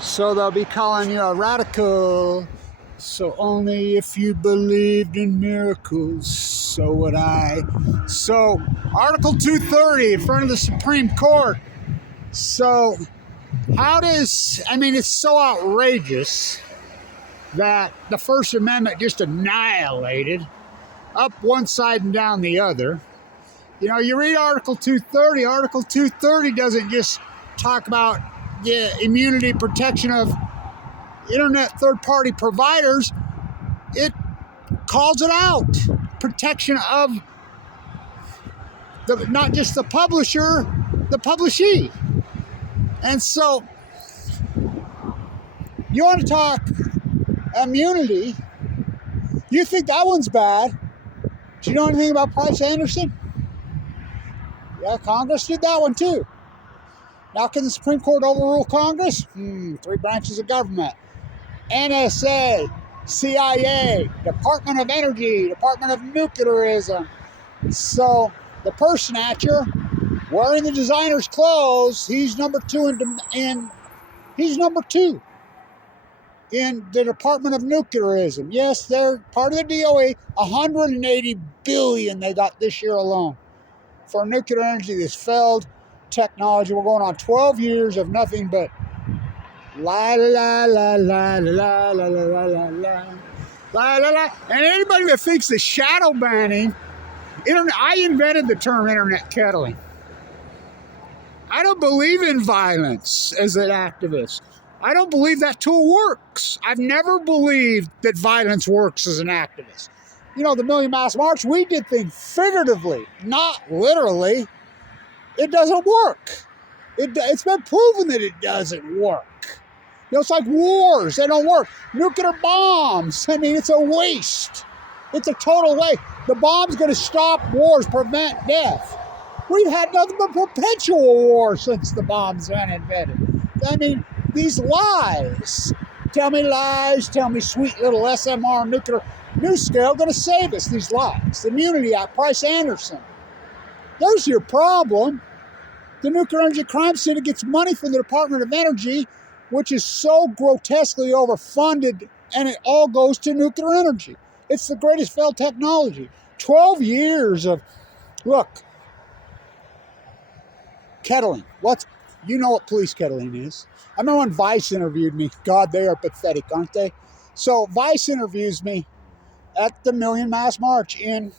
So they'll be calling you a radical. So only if you believed in miracles, so would I. So Article 230 in front of the Supreme Court. So it's so outrageous that the First Amendment just annihilated up one side and down the other. You know, you read Article 230. Article 230 doesn't just talk about the immunity protection of internet third-party providers. It calls it out. Protection of not just the publisher, the publishee. And so, you want to talk immunity, you think that one's bad. Do you know anything about Price Anderson? Yeah, Congress did that one too. Now can the Supreme Court overrule Congress? Three branches of government. NSA, CIA, Department of Energy, Department of Nuclearism. So the purse snatcher wearing the designer's clothes, he's number two in the Department of Nuclearism. Yes, they're part of the DOE. $180 billion they got this year alone for nuclear energy, this failed technology. We're going on 12 years of nothing but la la la la la la la la la la la la. And anybody that thinks the shadow banning, I invented the term internet kettling. I don't believe in violence as an activist. I don't believe that tool works. I've never believed that violence works as an activist. You know, the Million Mass March, we did things figuratively, not literally. It doesn't work. It's been proven that it doesn't work. You know, it's like wars. They don't work. Nuclear bombs. I mean, it's a waste. It's a total waste. The bomb's going to stop wars, prevent death. We've had nothing but perpetual war since the bomb's been invented. I mean, these lies. Tell me lies. Tell me sweet little SMR nuclear NuScale going to save us. These lies. The Immunity Act, Price Anderson. There's your problem. The Nuclear Energy Crime Syndicate gets money from the Department of Energy, which is so grotesquely overfunded, and it all goes to nuclear energy. It's the greatest failed technology. 12 years of, look, kettling. You know what police kettling is. I remember when Vice interviewed me. God, they are pathetic, aren't they? So Vice interviews me at the Million Mass March in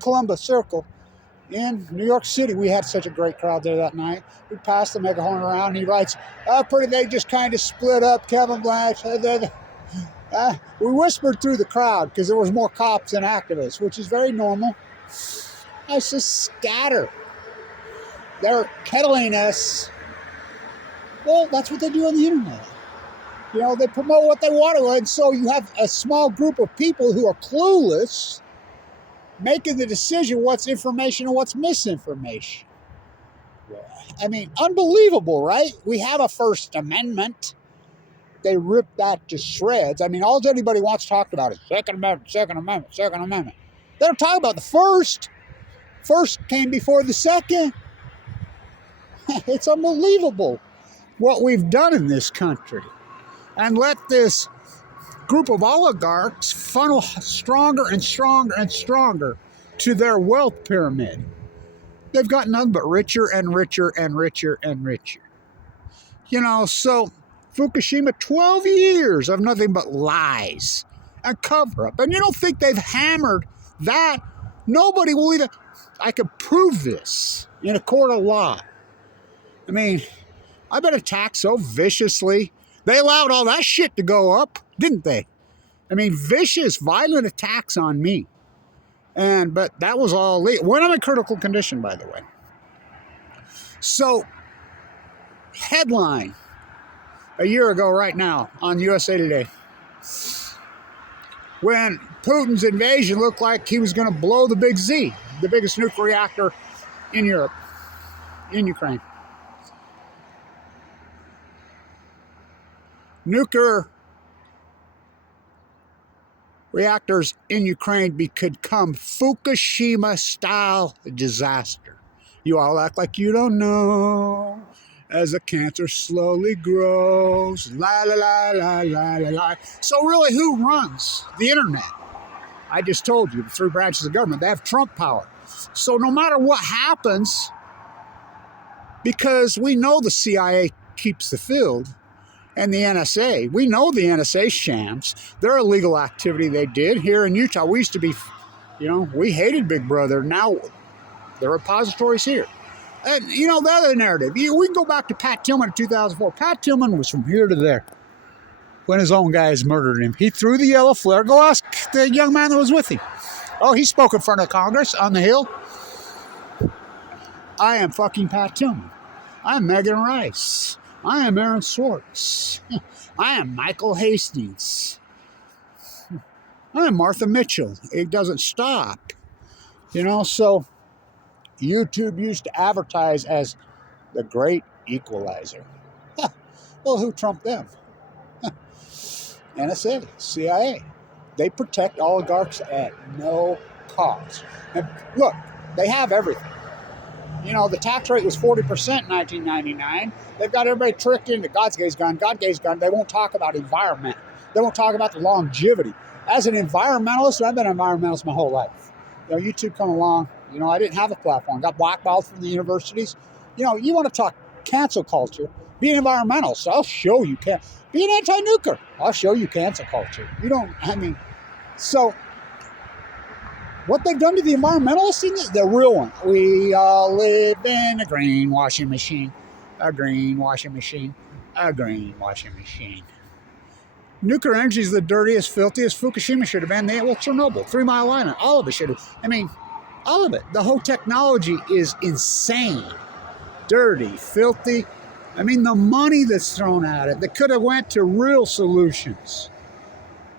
Columbus Circle in New York City. We had such a great crowd there that night. We passed the megaphone around, and he writes, they just kind of split up, Kevin Blanch. We whispered through the crowd because there was more cops than activists, which is very normal. I said, scatter. They're kettling us. Well, that's what they do on the internet. You know, they promote what they want to, and so you have a small group of people who are clueless making the decision what's information and what's misinformation. I mean, unbelievable, right? We have a First Amendment. They rip that to shreds. I mean, all anybody wants to talk about is Second Amendment, Second Amendment, Second Amendment. They don't talk about the first. First came before the second. It's unbelievable what we've done in this country. And let this group of oligarchs funnel stronger and stronger and stronger to their wealth pyramid. They've gotten nothing but richer and richer and richer and richer. You know, so Fukushima, 12 years of nothing but lies and cover-up. And you don't think they've hammered that? Nobody will even... I could prove this in a court of law. I mean, I've been attacked so viciously. They allowed all that shit to go up, didn't they? I mean, vicious, violent attacks on me. But that was all legal. When I'm in critical condition, by the way. So, headline, a year ago right now on USA Today. When Putin's invasion looked like he was going to blow the Big Z, the biggest nuclear reactor in Europe, in Ukraine. Nuclear reactors in Ukraine could become Fukushima-style disaster. You all act like you don't know. as the cancer slowly grows. La la la la la la la. So really, who runs the internet? I just told you, the three branches of government, they have Trump power. So no matter what happens, because we know the CIA keeps the field, and the NSA, we know the NSA shams. Their illegal activity they did here in Utah. We used to be, we hated Big Brother. Now the repositories here. And, the other narrative, we can go back to Pat Tillman in 2004. Pat Tillman was from here to there when his own guys murdered him. He threw the yellow flare. Go ask the young man that was with him. Oh, he spoke in front of Congress on the Hill. I am fucking Pat Tillman. I am Megan Rice. I am Aaron Swartz. I am Michael Hastings. I am Martha Mitchell. It doesn't stop. So YouTube used to advertise as the great equalizer. Well, who trumped them? NSA, CIA. They protect oligarchs at no cost. And look, they have everything. The tax rate was 40% in 1999. They've got everybody tricked into God gay's gun. They won't talk about environment. They won't talk about the longevity. As an environmentalist, I've been an environmentalist my whole life. YouTube come along. I didn't have a platform. Got blackballed from the universities. You want to talk cancel culture. Be an environmentalist. I'll show you. Be an anti-nuker. I'll show you cancel culture. So what they've done to the environmentalists, the real one. We all live in a greenwashing machine. A greenwashing machine. A greenwashing machine. Nuclear energy is the dirtiest, filthiest. Fukushima should have been there. Well, Chernobyl, 3 Mile Island, all of it should have. All of it. The whole technology is insane. Dirty, filthy. The money that's thrown at it, that could have went to real solutions.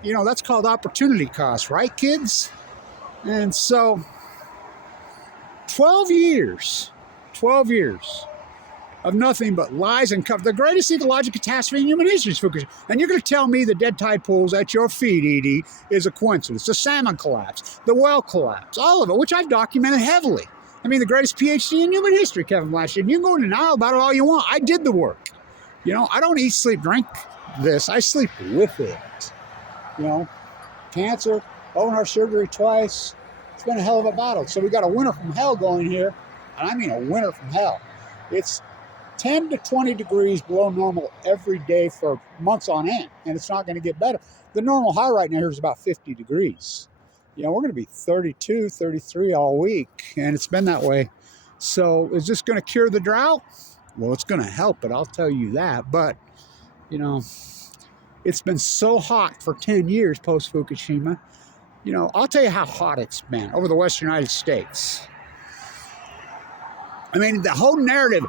That's called opportunity cost, right, kids? And so, 12 years of nothing but lies and cover. The greatest ecological catastrophe in human history is Fukushima. And you're going to tell me the dead tide pools at your feet, Edie, is a coincidence. The salmon collapse, the well collapse, all of it, which I've documented heavily. The greatest PhD in human history, Kevin Blanch. And you can go in denial about it all you want. I did the work. I don't eat, sleep, drink this. I sleep with it. Cancer, open heart surgery twice. It's been a hell of a battle. So we got a winter from hell going here. And I mean a winter from hell. It's 10 to 20 degrees below normal every day for months on end. And it's not going to get better. The normal high right now here is about 50 degrees. We're going to be 32, 33 all week. And it's been that way. So is this going to cure the drought? Well, it's going to help it. I'll tell you that. But, it's been so hot for 10 years post-Fukushima. I'll tell you how hot it's been over the western United States. The whole narrative,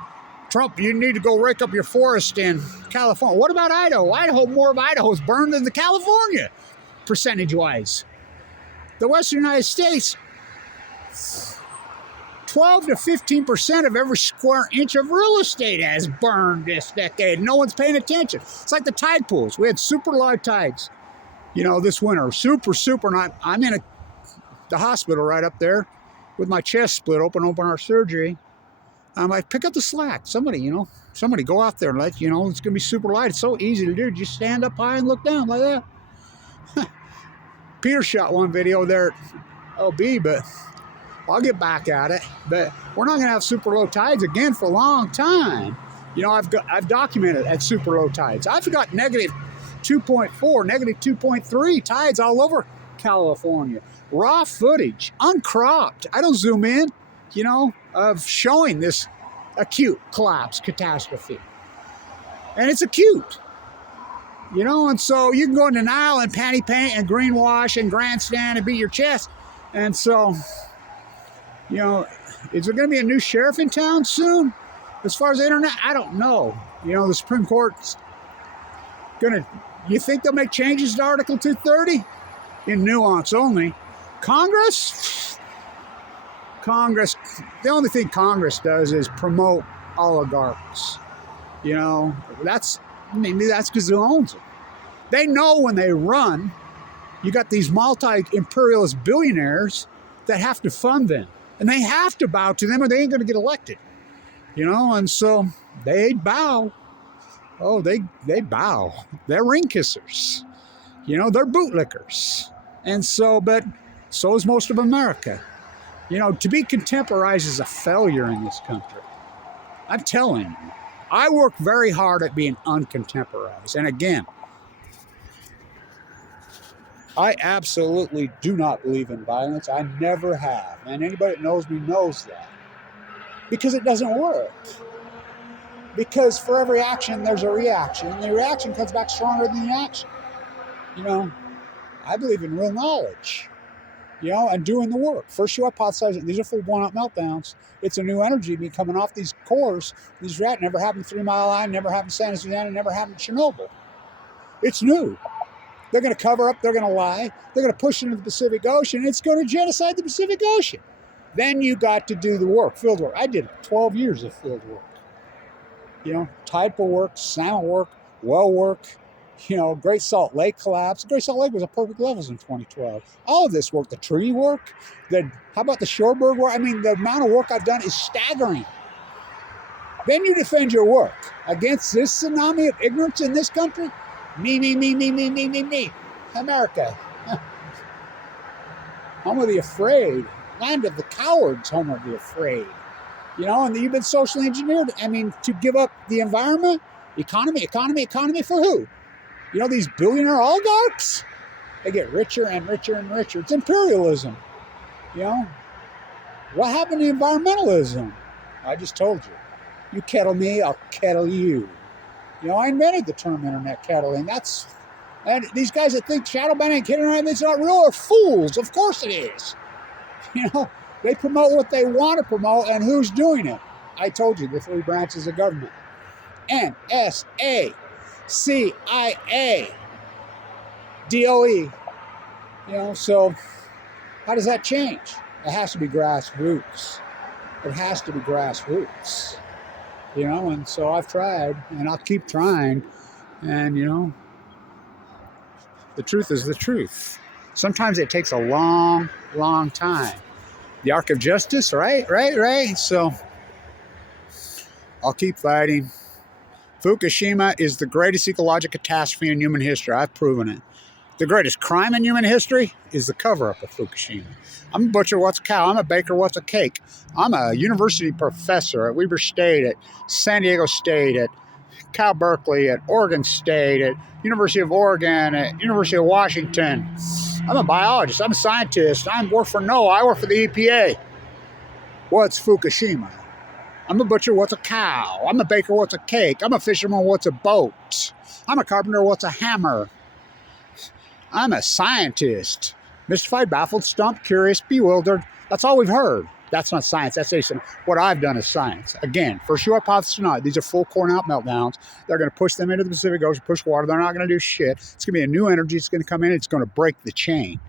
Trump, you need to go rake up your forest in California. What about Idaho? More of Idaho is burned than the California, percentage-wise. The western United States, 12 to 15% of every square inch of real estate has burned this decade. No one's paying attention. It's like the tide pools. We had super low tides, this winter. Super. And I'm in the hospital right up there with my chest split open heart surgery. I'm like, pick up the slack. Somebody go out there and let, it's going to be super light. It's so easy to do. Just stand up high and look down like that. Peter shot one video there at OB, but I'll get back at it. But we're not going to have super low tides again for a long time. I've documented at super low tides. I've got negative 2.4, negative 2.3 tides all over California. Raw footage, uncropped. I don't zoom in, of showing this acute collapse catastrophe. And it's acute. And so you can go in denial and panty paint and greenwash and grandstand and beat your chest. And so, is there going to be a new sheriff in town soon? As far as the internet, I don't know. The Supreme Court's you think they'll make changes to Article 230? In nuance only. Congress, the only thing Congress does is promote oligarchs. Maybe that's because who owns them. They know when they run, you got these multi-imperialist billionaires that have to fund them. And they have to bow to them or they ain't going to get elected. And so They bow. Oh, they bow. They're ring kissers. You know, they're bootlickers. And so, but so is most of America. You know, to be contemporized is a failure in this country. I'm telling you. I work very hard at being uncontemporized. And again, I absolutely do not believe in violence. I never have. And anybody that knows me knows that. Because it doesn't work. Because for every action, there's a reaction. And the reaction comes back stronger than the action. You know, I believe in real knowledge. You know, and doing the work. First you hypothesize that these are full blown out meltdowns. It's a new energy being coming off these cores. These rat never happened 3 Mile Line, never happened Santa Susana, never happened Chernobyl. It's new. They're going to cover up, they're going to lie, they're going to push into the Pacific Ocean, it's going to genocide the Pacific Ocean. Then you got to do the work, field work. I did 12 years of field work. You know, tidal work, salmon work, well work, you know, Great Salt Lake collapse. Great Salt Lake was at perfect levels in 2012. All of this work, the tree work, how about the shorebird work? I mean, the amount of work I've done is staggering. Then you defend your work against this tsunami of ignorance in this country. Me. America. Home of the afraid. Land of the cowards, home of the afraid. You know, and you've been socially engineered. I mean, to give up the environment, economy for who? You know, these billionaire oligarchs, they get richer and richer and richer. It's imperialism. You know, what happened to environmentalism? I just told you. You kettle me, I'll kettle you. You know, I invented the term internet kettling. And these guys that think shadow banning and kettling, it's not real, are fools. Of course it is. You know, they promote what they want to promote, and who's doing it? I told you, the 3 branches of government. NSA. CIA, DOE, you know, so how does that change? It has to be grassroots. It has to be grassroots, you know, and so I've tried, and I'll keep trying, and, you know, the truth is the truth. Sometimes it takes a long, long time. The arc of justice, right? So I'll keep fighting. Fukushima is the greatest ecological catastrophe in human history. I've proven it. The greatest crime in human history is the cover-up of Fukushima. I'm a butcher, what's a cow? I'm a baker, what's a cake? I'm a university professor at Weber State, at San Diego State, at Cal Berkeley, at Oregon State, at University of Oregon, at University of Washington. I'm a biologist. I'm a scientist. I work for NOAA. I work for the EPA. What's Fukushima? I'm a butcher, what's a cow? I'm a baker, what's a cake? I'm a fisherman, what's a boat? I'm a carpenter, what's a hammer? I'm a scientist. Mystified, baffled, stumped, curious, bewildered. That's all we've heard. That's not science. That's what I've done is science. Again, first you hypothesis tonight, these are full core out meltdowns. They're going to push them into the Pacific Ocean, push water. They're not going to do shit. It's going to be a new energy. It's going to come in. It's going to break the chain.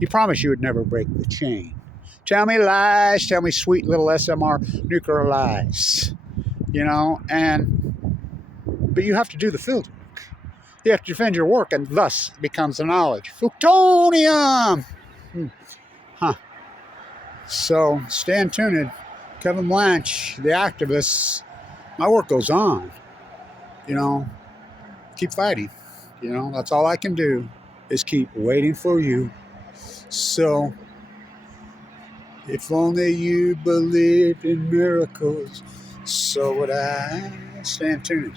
You promised you would never break the chain. Tell me lies, tell me sweet little SMR nuclear lies, you know, but you have to do the field work. You have to defend your work, and thus becomes the knowledge. Plutonium! So, stay tuned. Kevin Blanch, the activists, my work goes on, you know, keep fighting, you know, that's all I can do is keep waiting for you. So, if only you believed in miracles, so would I. Stay tuned.